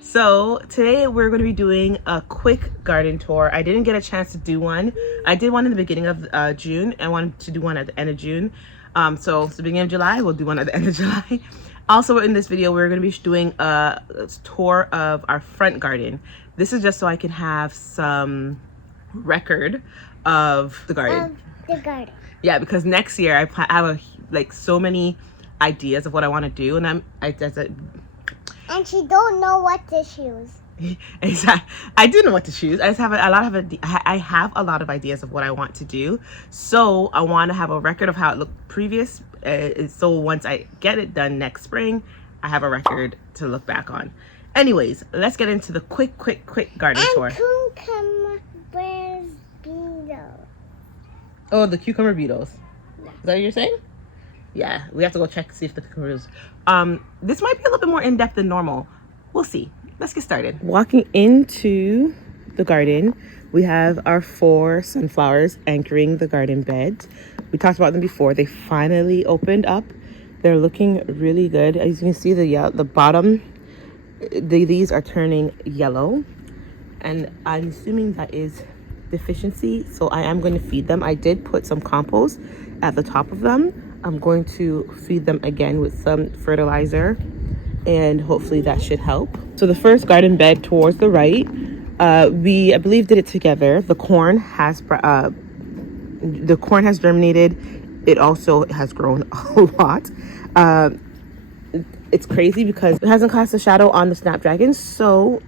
So today we're going to be doing a quick garden tour. I didn't get a chance to do one. I did one in the beginning of June. I wanted to do one at the end of June. So it's the beginning of July. We'll do one at the end of July. Also, in this video, we're going to be doing a tour of our front garden. This is just so I can have some record of the garden. Yeah, because next year I have so many ideas of what I want to do, and and she don't know what to choose. Exactly. I do know what to choose. I just have I have a lot of ideas of what I want to do. So I want to have a record of how it looked previous. So once I get it done next spring, I have a record to look back on. Anyways, let's get into the quick garden tour. Cucumber beetles. Oh, the cucumber beetles. Yeah. Is that what you're saying? Yeah, we have to go check to see if the cucumbers. This might be a little bit more in-depth than normal. We'll see. Let's get started. Walking into the garden, we have our 4 sunflowers anchoring the garden bed. We talked about them before. They finally opened up. They're looking really good. As you can see, the bottom, these are turning yellow, and I'm assuming that is deficiency. So I am going to feed them. I did put some compost at the top of them. I'm going to feed them again with some fertilizer, and hopefully that should help. So the first garden bed towards the right, I believe did it together. The corn has germinated. It also has grown a lot. It's crazy because it hasn't cast a shadow on the snapdragons, so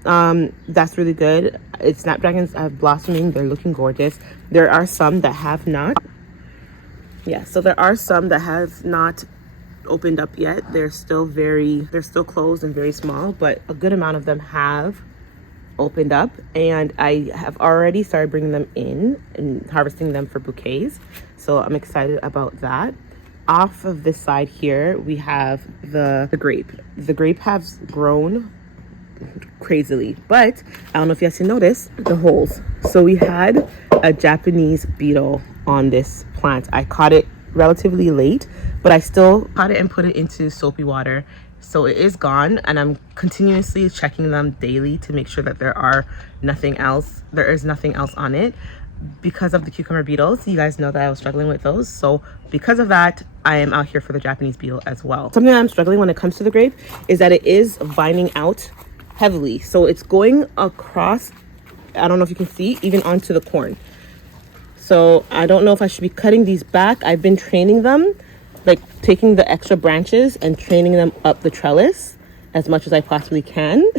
that's really good. Snapdragons are blossoming. They're looking gorgeous. There are some that have not. Yeah, so there are some that have not opened up yet. They're still closed and very small, but a good amount of them have opened up, and I have already started bringing them in and harvesting them for bouquets. So I'm excited about that. Off of this side here, we have the grape. The grape has grown crazily, but I don't know if you guys can notice the holes. So we had a Japanese beetle on this plant. I caught it relatively late, but I still caught it and put it into soapy water. So it is gone, and I'm continuously checking them daily to make sure that there is nothing else on it. Because of the cucumber beetles, you guys know that I was struggling with those. So because of that, I am out here for the Japanese beetle as well. Something that I'm struggling when it comes to the grape is that it is vining out heavily. So it's going across, I don't know if you can see, even onto the corn. So I don't know if I should be cutting these back. I've been training them, like taking the extra branches and training them up the trellis as much as I possibly can,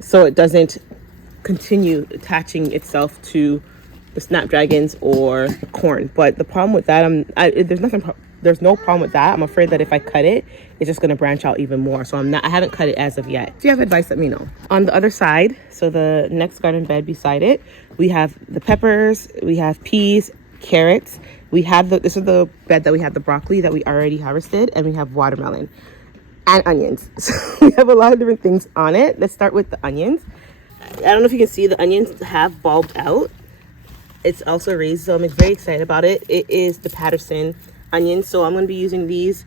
so it doesn't continue attaching itself to the snapdragons or corn. But the problem with that, there's no problem with that. I'm afraid that if I cut it, it's just going to branch out even more. So I haven't cut it as of yet. If you have advice, let me know. On the other side, so the next garden bed beside it, we have the peppers, we have peas, carrots. This is the bed that we have the broccoli that we already harvested, and we have watermelon and onions. So we have a lot of different things on it. Let's start with the onions. I don't know if you can see, the onions have bulbed out. It's also raised, so I'm very excited about it. It is the Patterson onions, so I'm going to be using these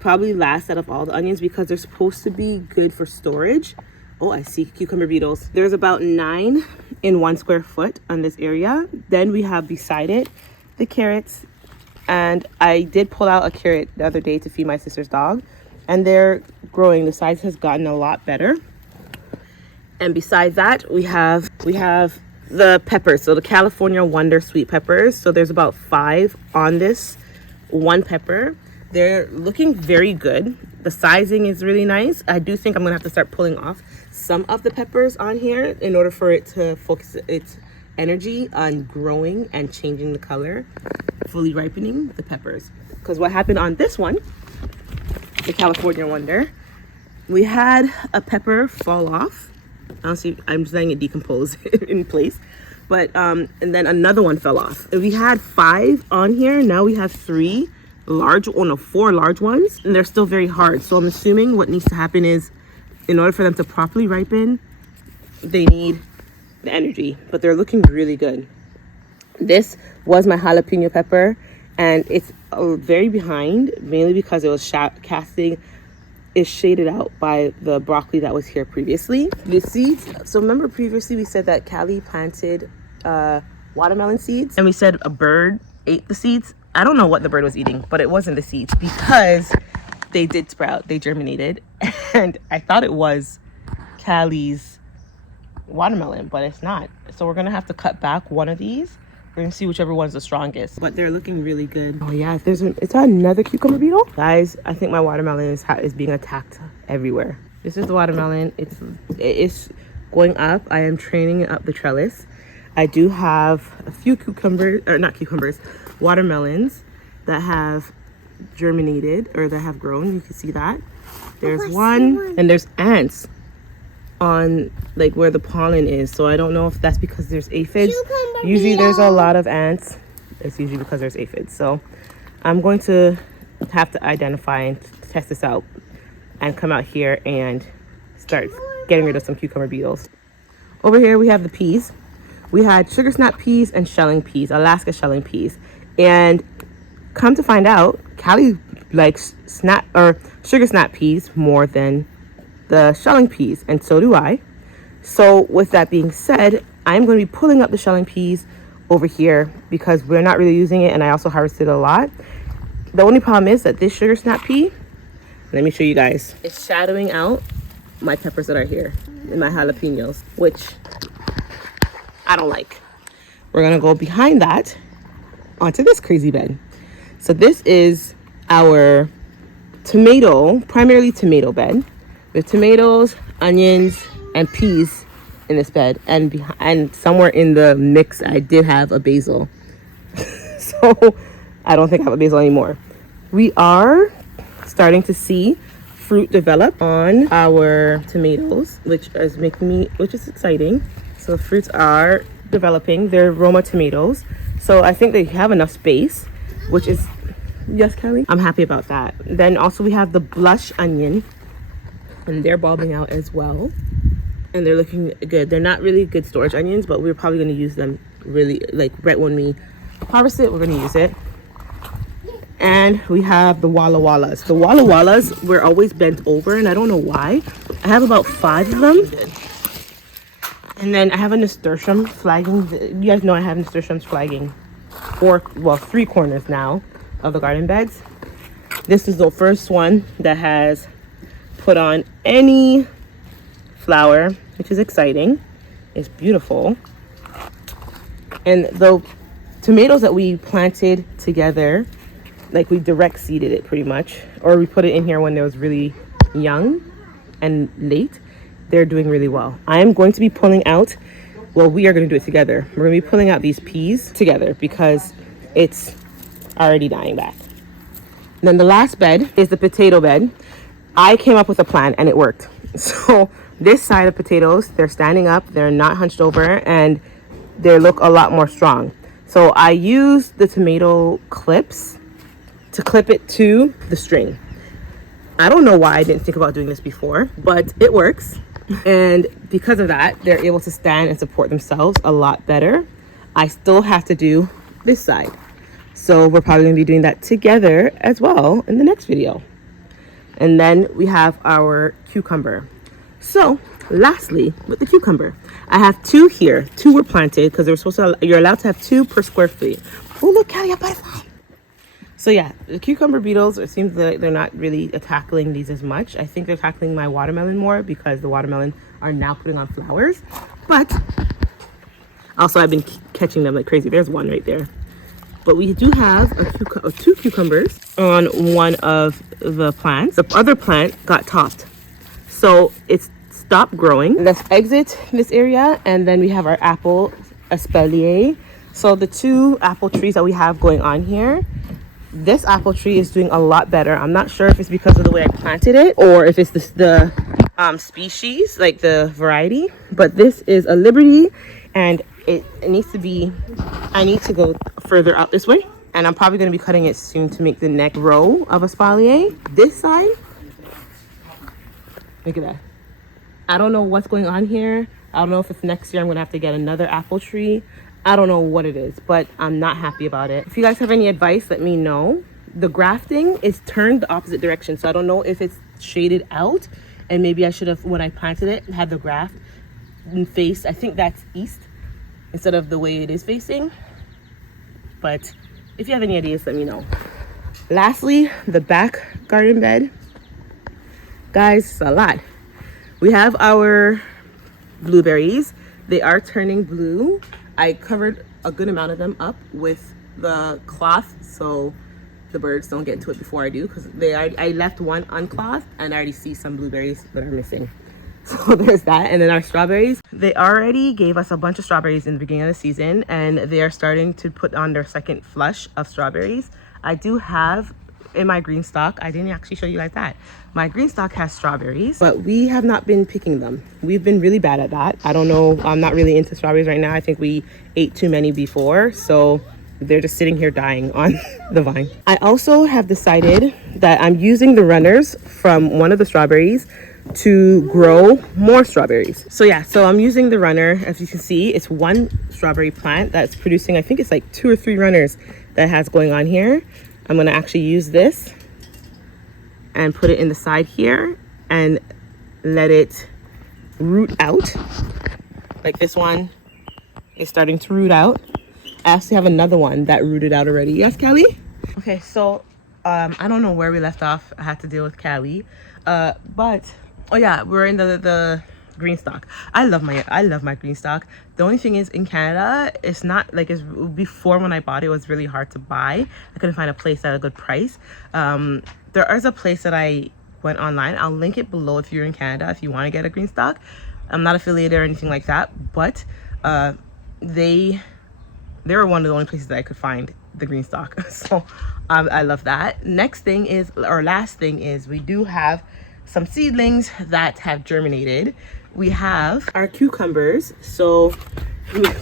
probably last out of all the onions because they're supposed to be good for storage. Oh, I see cucumber beetles. There's about 9 in 1 square foot on this area. Then we have beside it the carrots, and I did pull out a carrot the other day to feed my sister's dog, and they're growing. The size has gotten a lot better. And beside that, we have the peppers, so the California Wonder sweet peppers. So there's about 5 on this one pepper. They're looking very good. The sizing is really nice. I do think I'm gonna have to start pulling off some of the peppers on here in order for it to focus its energy on growing and changing the color, fully ripening the peppers. Because what happened on this one, the California Wonder, we had a pepper fall off. I don't see, I'm just letting it decompose in place. But and then another one fell off. We had 5 on here. Now we have 3 large, 4 large ones, and they're still very hard. So I'm assuming what needs to happen is in order for them to properly ripen, they need the energy, but they're looking really good. This was my jalapeno pepper, and it's very behind, mainly because it was casting is shaded out by the broccoli that was here previously. The seeds, so remember previously we said that Callie planted watermelon seeds, and we said a bird ate the seeds. I don't know what the bird was eating, but it wasn't the seeds, because they did sprout, they germinated, and I thought it was Callie's watermelon, but it's not. So we're gonna have to cut back one of these. We're gonna see whichever one's the strongest, but they're looking really good. Oh yeah, is that another cucumber beetle? Guys, I think my watermelon is being attacked everywhere. This is the watermelon. It is going up. I am training it up the trellis. I do have a few watermelons that have germinated, or that have grown. You can see that. There's one, and there's ants on like where the pollen is, so I don't know if that's because there's aphids. Usually there's a lot of ants. It's usually because there's aphids. So I'm going to have to identify and test this out and come out here and start getting rid of some cucumber beetles. Over here we have the peas. We had sugar snap peas and shelling peas, Alaska shelling peas, and come to find out, Callie likes sugar snap peas more than the shelling peas, and so do I. So with that being said, I'm going to be pulling up the shelling peas over here because we're not really using it, and I also harvested a lot. The only problem is that this sugar snap pea, let me show you guys, it's shadowing out my peppers that are here and my jalapenos, which I don't like. We're gonna go behind that onto this crazy bed. So this is our primarily tomato bed. With tomatoes, onions, and peas in this bed, and somewhere in the mix I did have a basil. So I don't think I have a basil anymore. We are starting to see fruit develop on our tomatoes, which is exciting. So fruits are developing. They're Roma tomatoes, so I think they have enough space, which is, yes, Kelly, I'm happy about that. Then also we have the blush onion, and they're bulbing out as well, and they're looking good. They're not really good storage onions, but we're probably going to use them really, like, right when we harvest it, we're going to use it. And we have the Walla Wallas. The Walla Wallas were always bent over, and I don't know why. I have about 5 of them. And then I have a nasturtium flagging. You guys know I have nasturtiums flagging 3 corners now of the garden beds. This is the first one that has put on any flower, which is exciting. It's beautiful. And the tomatoes that we planted together, like we direct seeded it pretty much, or we put it in here when it was really young and late, they're doing really well. I am going to be pulling out, well, we are going to do it together. We're going to be pulling out these peas together because it's already dying back. And then the last bed is the potato bed. I came up with a plan and it worked. So this side of potatoes, they're standing up, they're not hunched over, and they look a lot more strong. So I used the tomato clips to clip it to the string. I don't know why I didn't think about doing this before, but it works. And because of that, they're able to stand and support themselves a lot better. I still have to do this side. So we're probably gonna be doing that together as well in the next video. And then we have our cucumber. So lastly, with the cucumber, I have 2 here. 2 were planted because you're allowed to have 2 per square feet. Oh, look, Callie, a butterfly. So yeah, the cucumber beetles, it seems that they're not really tackling these as much. I think they're tackling my watermelon more because the watermelon are now putting on flowers. But also I've been catching them like crazy. There's one right there. But we do have 2 cucumbers on one of the plants. The other plant got topped, so it's stopped growing. Let's exit this area, and then we have our apple espalier. So the 2 apple trees that we have going on here, this apple tree is doing a lot better. I'm not sure if it's because of the way I planted it or if it's the species, like the variety, but this is a Liberty, and it needs to be, I need to go further out this way, and I'm probably going to be cutting it soon to make the next row of espalier. This side, look at that, I don't know what's going on here. I don't know if it's next year I'm gonna have to get another apple tree. I don't know what it is, but I'm not happy about it. If you guys have any advice, let me know. The grafting is turned the opposite direction, so I don't know if it's shaded out, and maybe I should have, when I planted it, had the graft face, I think that's east instead of the way it is facing. But if you have any ideas, let me know. Lastly, the back garden bed. Guys, it's a lot. We have our blueberries. They are turning blue. I covered a good amount of them up with the cloth so the birds don't get into it before I do, because I left one unclothed and I already see some blueberries that are missing. So there's that. And then our strawberries, they already gave us a bunch of strawberries in the beginning of the season, and they are starting to put on their second flush of strawberries. I do have in my green stock, I didn't actually show you guys that. My green stock has strawberries, but we have not been picking them. We've been really bad at that. I don't know. I'm not really into strawberries right now. I think we ate too many before, so they're just sitting here dying on the vine. I also have decided that I'm using the runners from one of the strawberries to grow more strawberries. So yeah, so I'm using the runner. As you can see, it's one strawberry plant that's producing, I think it's like 2 or 3 runners that has going on here. I'm gonna actually use this and put it in the side here and let it root out. Like this one is starting to root out. I actually have another one that rooted out already. Yes, Callie? Okay, so I don't know where we left off. I had to deal with Callie. But oh yeah, we're in the green stock. I love my green stock. The only thing is, in Canada, it's not like it's before. When I bought it, it was really hard to buy. I couldn't find a place at a good price. There is a place that I went online. I'll link it below if you're in Canada, if you want to get a green stock. I'm not affiliated or anything like that, but they were one of the only places that I could find the green stock. So I love that. Next thing is, or last thing is, we do have some seedlings that have germinated. We have our cucumbers. So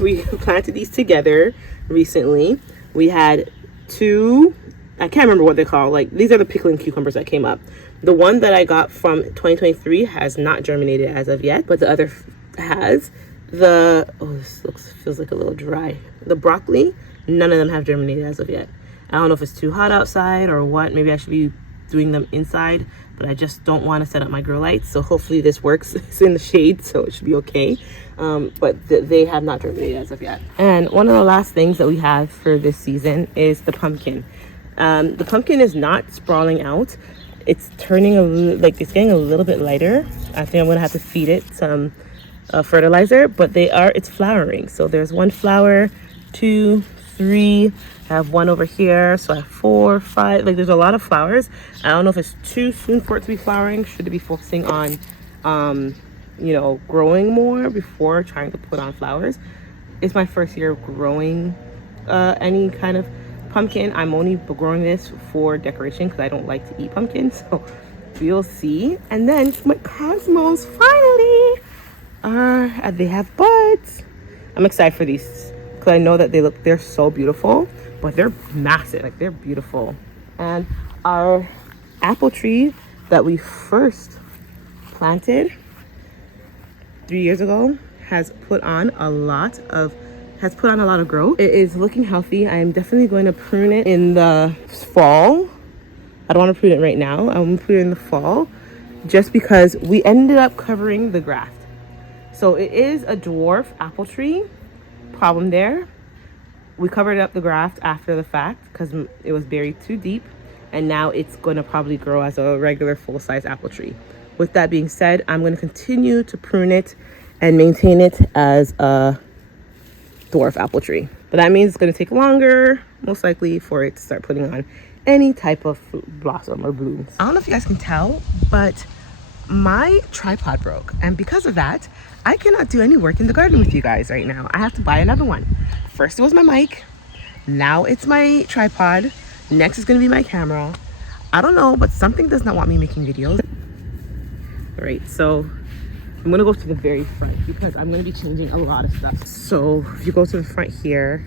we planted these together recently. We had 2, I can't remember what they're called. Like, these are the pickling cucumbers that came up. The one that I got from 2023 has not germinated as of yet, but the other has. This feels like a little dry. The broccoli, none of them have germinated as of yet. I don't know if it's too hot outside or what. Maybe I should be doing them inside, but I just don't want to set up my grow lights. So hopefully this works. It's in the shade, so it should be okay. But they have not germinated as of yet. And one of the last things that we have for this season is the pumpkin. The pumpkin is not sprawling out. It's turning it's getting a little bit lighter. I think I'm gonna have to feed it some fertilizer, but it's flowering. So there's 1 flower, 2, 3. I have 1 over here, so I have 4, 5. Like, there's a lot of flowers. I don't know if it's too soon for it to be flowering. Should it be focusing on growing more before trying to put on flowers? It's my first year growing any kind of pumpkin. I'm only growing this for decoration because I don't like to eat pumpkins, so we'll see. And then my cosmos finally they have buds. I'm excited for these because I know that they're so beautiful, but they're massive. Like, they're beautiful. And our apple tree that we first planted 3 years ago has put on a lot of growth. It is looking healthy. I am definitely going to prune it in the fall. I don't want to prune it right now. I'm going to prune it in the fall just because we ended up covering the graft. So it is a dwarf apple tree. Problem there, we covered up the graft after the fact because it was buried too deep, and now it's going to probably grow as a regular full-size apple tree. With that being said, I'm going to continue to prune it and maintain it as a dwarf apple tree. But that means it's going to take longer, most likely, for it to start putting on any type of blossom or blooms. I don't know if you guys can tell, but my tripod broke, and because of that, I cannot do any work in the garden with you guys right now. I have to buy another one. First it was my mic, now it's my tripod, next is going to be my camera. I don't know, but something does not want me making videos. All right, so I'm going to go to the very front because I'm going to be changing a lot of stuff. So if you go to the front here,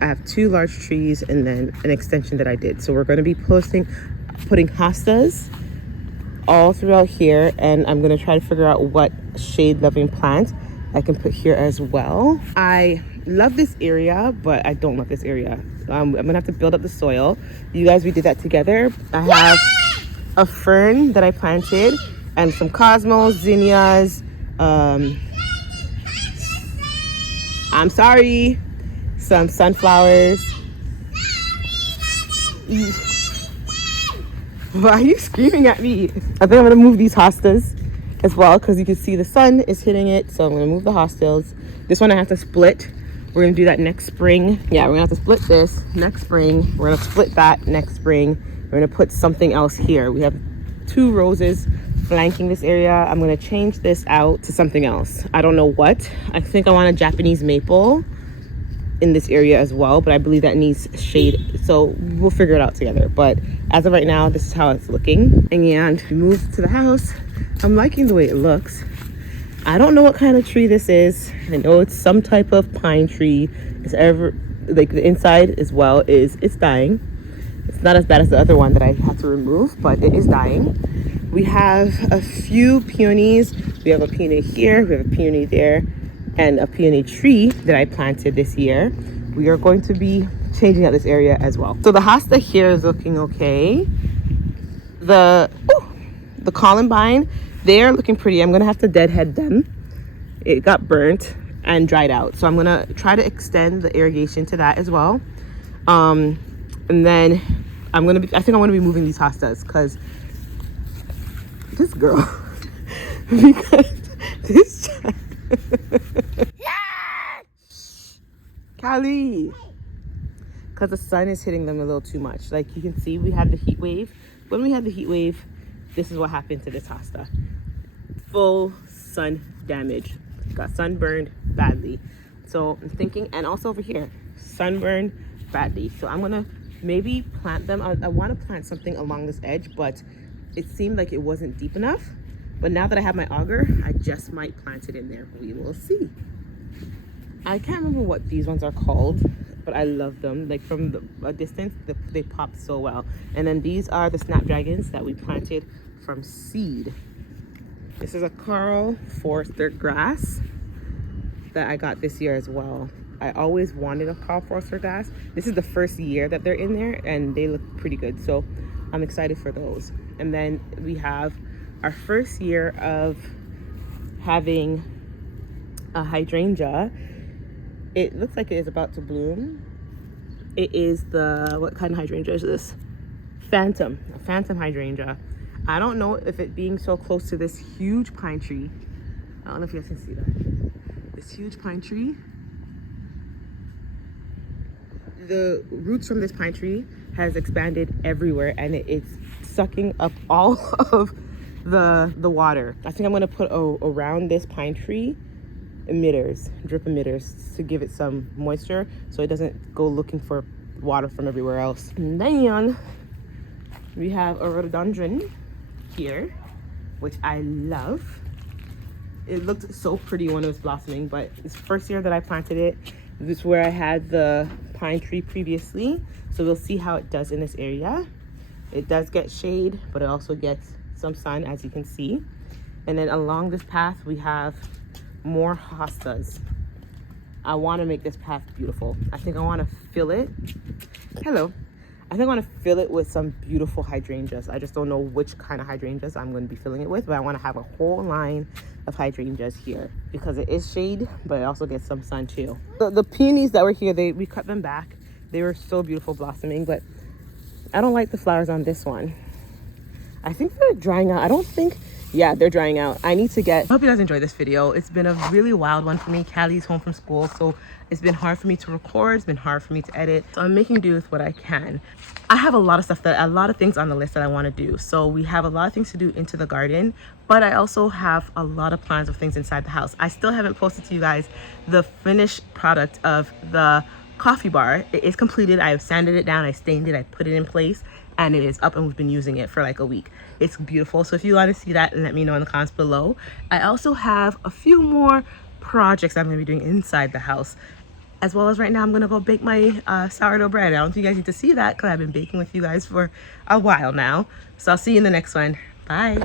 I have 2 large trees and then an extension that I did. So we're going to be putting hostas all throughout here, and I'm gonna try to figure out what shade loving plant I can put here as well. I love this area, but I don't love this area. I'm gonna have to build up the soil. You guys, we did that together. I have a fern that I planted and some cosmos, zinnias, I'm sorry, some sunflowers. Why are you screaming at me? I think I'm gonna move these hostas as well, because you can see the sun is hitting it. So I'm gonna move the hostas. This one I have to split. We're gonna do that next spring. Yeah, we're gonna have to split this next spring. We're gonna split that next spring. We're gonna put something else here. We have 2 roses flanking this area. I'm gonna change this out to something else. I don't know what. I think I want a Japanese maple in this area as well, but I believe that needs shade, so we'll figure it out together. But as of right now, this is how it's looking. And we moved to the house. I'm liking the way it looks. I don't know what kind of tree this is. I know it's some type of pine tree. It's like the inside as well it's dying. It's not as bad as the other one that I had to remove, but it is dying. We have a few peonies. We have a peony here, we have a peony there, and a peony tree that I planted this year. We are going to be changing out this area as well. So the hosta here is looking okay. The columbine, they're looking pretty. I'm gonna have to deadhead them. It got burnt and dried out, so I'm gonna try to extend the irrigation to that as well. And then I think I'm gonna be moving these hostas because this girl, because this child. Callie, because the sun is hitting them a little too much. Like you can see, we had the heat wave. When we had the heat wave, this is what happened to this hosta. Full sun damage. Got sunburned badly. So I'm thinking, and also over here, sunburned badly. So I'm gonna maybe plant them. I want to plant something along this edge, but it seemed like it wasn't deep enough. But now that I have my auger, I just might plant it in there. We will see. I can't remember what these ones are called, but I love them. Like from a distance, they pop so well. And then these are the snapdragons that we planted from seed. This is a Carl Forster grass that I got this year as well. I always wanted a Carl Forster grass. This is the first year that they're in there, and they look pretty good. So I'm excited for those. And then we have our first year of having a hydrangea. It looks like it is about to bloom. It is what kind of hydrangea is this? A phantom hydrangea. I don't know if it being so close to this huge pine tree. I don't know if you guys can see that. This huge pine tree. The roots from this pine tree has expanded everywhere, and it's sucking up all of the water. I think I'm gonna put around this pine tree drip emitters to give it some moisture so it doesn't go looking for water from everywhere else. And then we have a rhododendron here, which I love. It looked so pretty when it was blossoming, but it's the first year that I planted it. This is where I had the pine tree previously, so we'll see how it does in this area. It does get shade, but it also gets some sun, as you can see. And then along this path we have more hostas. I want to make this path beautiful. I think I want to fill it. Hello. I think I want to fill it with some beautiful hydrangeas. I just don't know which kind of hydrangeas I'm going to be filling it with, but I want to have a whole line of hydrangeas here because it is shade, but it also gets some sun too. The peonies that were here, we cut them back. They were so beautiful blossoming, but I don't like the flowers on this one. I think they're drying out. Yeah, they're drying out. I hope you guys enjoyed this video. It's been a really wild one for me. Callie's home from school, so it's been hard for me to record. It's been hard for me to edit. So I'm making do with what I can. I have a lot of things on the list that I want to do. So we have a lot of things to do into the garden, but I also have a lot of plans of things inside the house. I still haven't posted to you guys the finished product of the coffee bar. It is completed. I have sanded it down, I stained it, I put it in place, and it is up, and we've been using it for like a week. It's beautiful. So if you want to see that, let me know in the comments below. I also have a few more projects I'm going to be doing inside the house, as well as right now I'm going to go bake my sourdough bread. I don't think you guys need to see that because I've been baking with you guys for a while now. So I'll see you in the next one. Bye.